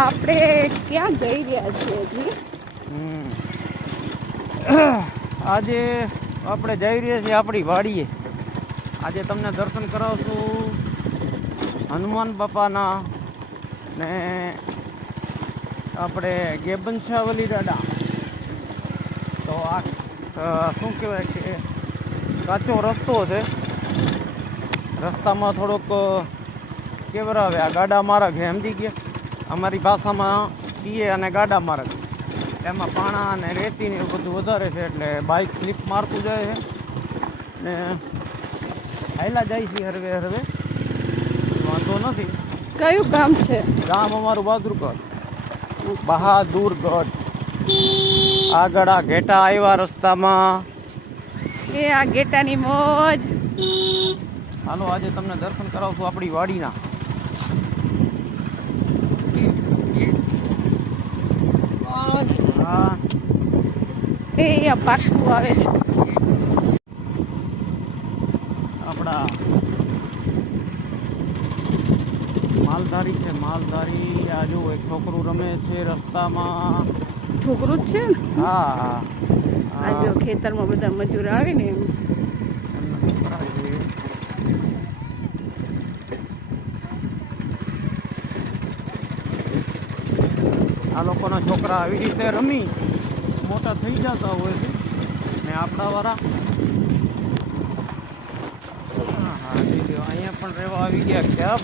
આપણે ક્યાં જઈ રહ્યા છીએ હજી? આજે આપણે જઈ રહ્યા છીએ આપણી વાડીએ. આજે તમને દર્શન કરાવશું હનુમાન બાપાના ને આપણે ગેબનશાવલી દાદા. તો આ શું કહેવાય કે કાચો રસ્તો છે. રસ્તામાં થોડોક કેવરાવે આ ગાડા માર્ગ છે, સમજી ગયા? અમારી ભાષામાં કીએ અને ગાડા માર્ગ. એમાં પાણા અને રેતી ને એવું બધું વધારે છે, એટલે બાઇક સ્લીપ મારતું જાય છે ને હાયલા જાય છે હરવે હરવે, વાંધો નથી. કયું ગામ છે? ગામ અમારું બહાદુરગઢ. આગળ આ ઘેટા આવ્યા રસ્તામાં. એ આ ગેટાની મોજ. હાલો આજે તમને દર્શન કરાવશું આપણી વાડીના. હા, એ અહીંયા પાકું આવે છે. આપણા માલધારી છે, માલધારી. આ જો એક છોકરું રમે છે રસ્તામાં. છોકરું જ છે ને? હા, આ જો ખેતરમાં બધા મજૂર આવે ને એમ. આ લોકોના છોકરા આવી રીતે રમી મોટા થઈ જતા હોય છે ને આપણા વાળા અહીંયા પણ રહેવા આવી ગયા. ક્યાં